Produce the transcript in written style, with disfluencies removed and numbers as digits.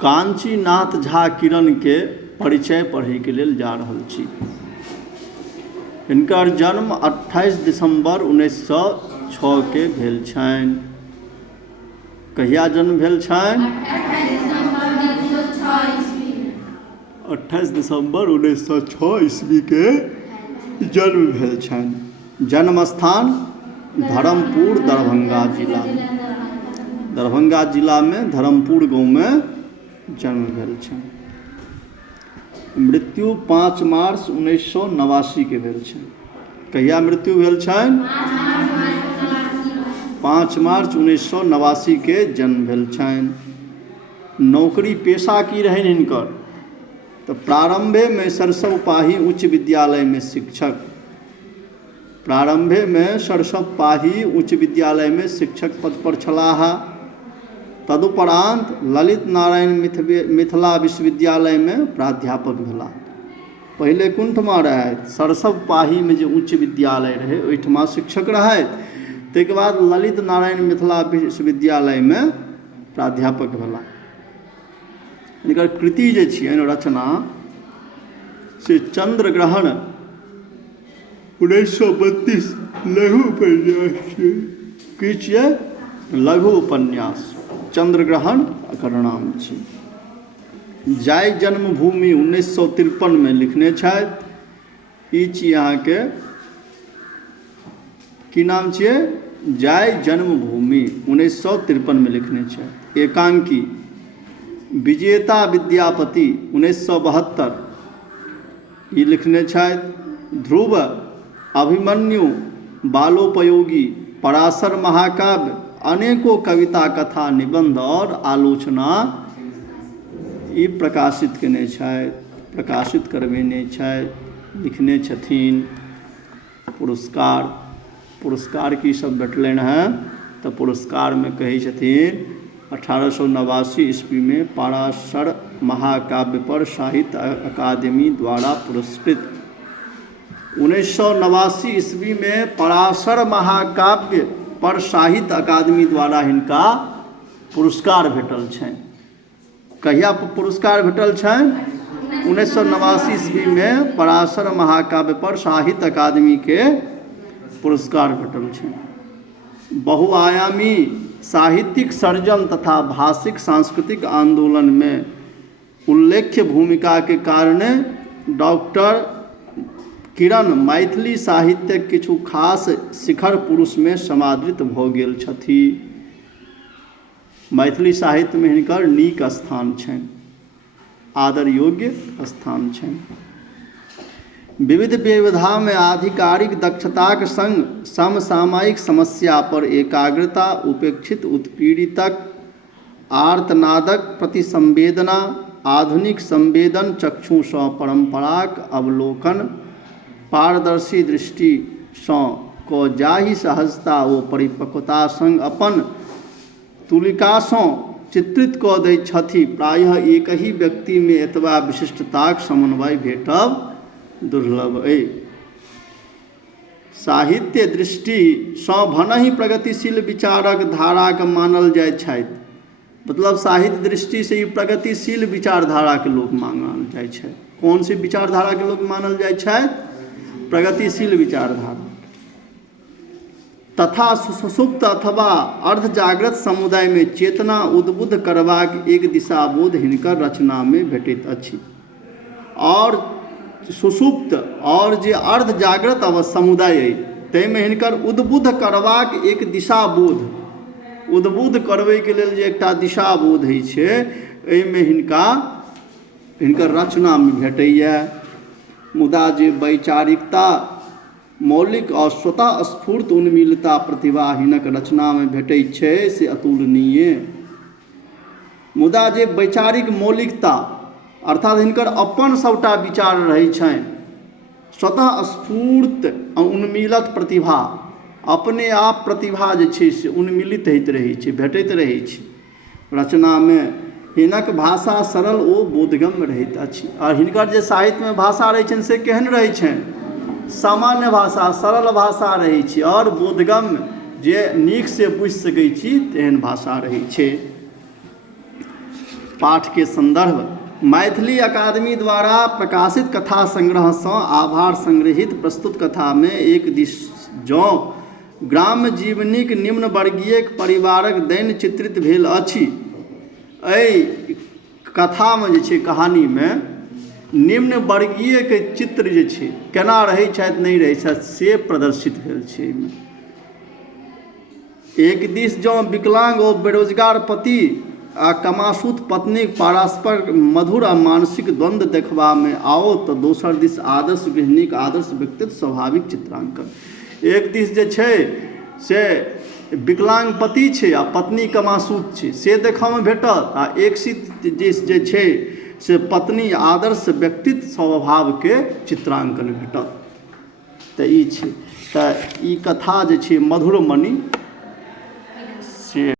कांचीनाथ झा किरण के परिचय पढ़े के लेल जा रहल छी। हिनकर जन्म 28 दिसंबर 1906 के भेल छनि। कहिया जन्म भेल छनि? 28 दिसंबर 1906 ईस्वी के जन्म भेल छनि। जन्म स्थान धर्मपुर, दरभंगा जिला में। दरभंगा जिला में धर्मपुर गाँव में जन्म भेल छनि। मृत्यु 5 मार्च 1989 के भेल छनि। कहिया मृत्यु भेल छनि? 5 मार्च 1989 के जन्म भेल छनि। नौकरी पेशा की रहनि हिनकर? तो प्रारंभे में सरसव पाही उच्च विद्यालय में शिक्षक। प्रारंभे में सरसव पाही उच्च विद्यालय में शिक्षक पद पर छलाह। तदुपरांत ललित नारायण मिथिला विश्वविद्यालय में प्राध्यापक भेला। पहले कुंठमा रहथि, सरसव पाही में जो उच्च विद्यालय रहे ओहिठमा शिक्षक रहथि। ताहिके बाद ललित नारायण मिथिला विश्वविद्यालय में प्राध्यापक भेला। हिनकर कृति जे छियनि रचना से चंद्र ग्रहण 1932 लघु उपन्यास छियै। की छियै? लघु उपन्यास चंद्र ग्रहण एकर नाम छै। जाय जन्मभूमि 1953 में लिखने छथि। ई छी अहाँके की नाम छियै? जाय जन्मभूमि 1953 में लिखने छथि। एकांकी विजेता विद्यापति 1972 ई लिखने छथि। ध्रुव, अभिमन्यु, बालोपयोगी, पराशर महाकाव्य, अनेकों कविता, कथा, निबंध और आलोचना ई प्रकाशित केने छथि, प्रकाशित करबेने छथि, लिखने छथिन। पुरस्कार की सब भेटलनि हैं? तो पुरस्कार में कहै छथिन 1889 ईस्वी में पराशर महाकाव्य पर साहित्य अकादमी द्वारा पुरस्कृत। 1989 ईस्वी में पराशर महाकाव्य पर साहित्य अकादमी द्वारा हिनका पुरस्कार भेटल छनि। कहिया पुरस्कार भेटल छनि? 1989 ईस्वी में पराशर महाकाव्य पर साहित्य अकादमी के पुरस्कार भेटल छनि। बहुआयामी साहित्यिक सर्जन तथा भाषिक सांस्कृतिक आंदोलन में उल्लेख्य भूमिका के कारणे डॉक्टर किरण मैथिली साहित्यक किछु खास शिखर पुरुष में समादृत भऽ गेल छथि। मैथिली साहित्य में हिनकर नीक स्थान छनि, आदर योग्य स्थान छनि। विविध विविधा में आधिकारिक दक्षताक संग समसामयिक समस्या पर एकाग्रता, उपेक्षित उत्पीड़ितक आर्तनादक प्रति संवेदना, आधुनिक संवेदन चक्षु सँ परंपराक अवलोकन, पारदर्शी दृष्टि सँ क जाहि सहजता ओ परिपक्वता संग अपन तुलिका सँ चित्रित कऽ दैत छथि, प्रायः एक ही व्यक्ति में एतबा विशिष्टताक समन्वय भेटब दुर्लभ अइ। साहित्य दृष्टि सँ भनहि प्रगतिशील विचारक धाराक मानल जाइत छथि। मतलब साहित्य दृष्टि से प्रगतिशील विचारधारा के लोग मानल जाइत छथि। कौन सी विचारधारा के लोग मानल जाइत छथि? प्रगतिशील विचारधारा। तथा सुसुप्त अथवा अर्ध जागृत समुदाय में चेतना उद्बुद्ध करबाक एक दिशाबोध हिनकर रचना में भेटैत अछि। और सुसुप्त और जे अर्ध जागृत समुदाय अइ ताहिमे हिनकर उद्बुद्ध करबाक एक दिशाबोध, उद्बुद्ध करबै के लेल जे एकटा दिशाबोध होइ छै, एहिमे हिनकर रचना में भेटैया। मुदा जे वैचारिकता, मौलिक और स्वतः स्फूर्त उन्मीलता प्रतिभा हिनक रचना में भेटैत छै से अतुलनीय। मुदा जे वैचारिक मौलिकता अर्थात हिनकर अपन सबटा विचार रहै छनि, स्वतः स्फूर्त उन्मीलित प्रतिभा, अपने आप प्रतिभा जे छै से उन्मीलित होइत रहै छै, भेटैत रहै छै रचना में। हिनक भाषा सरल ओ बोधगम्य रहैत अछि। और हिनकर जे साहित्य में भाषा रहै छनि से केहन रहै छनि? सामान्य भाषा, सरल भाषा रहै छै और बोधगम्य, जे नीक से बुझि सकै छी तेहन भाषा रहै छै। पाठ के संदर्भ मैथिली अकादमी द्वारा प्रकाशित कथा संग्रह सँ आभार संग्रहित प्रस्तुत कथा में एक दिस जँ ग्राम्य जीवनीक निम्न वर्गीय परिवारक दैन्य चित्रित भेल अछि। एहि कथा में जे छै कहानी में निम्न वर्गीय के चित्र जे छै केना रहै छथि नहीं रहै छथि से प्रदर्शित भेल छै। एक दिस जँ विकलांग ओ बेरोजगार पति आ कमासूत पत्नीक पारस्पर मधुर आ मानसिक द्वंद्व देखबा में आओ तो दोसर दिस आदर्श गृहिणीक आदर्श व्यक्तित्व स्वाभाविक चित्रांकन। एक दिस जे छै से विकलांग पति छै आ पत्नी कमासूत छै से देखऽ में भेटत, आ एक दिस जे छै से पत्नी आदर्श व्यक्तित्व स्वभाव के चित्रांकन भेटत। तऽ ई छै, तऽ ई कथा जे छै मधुरमणि से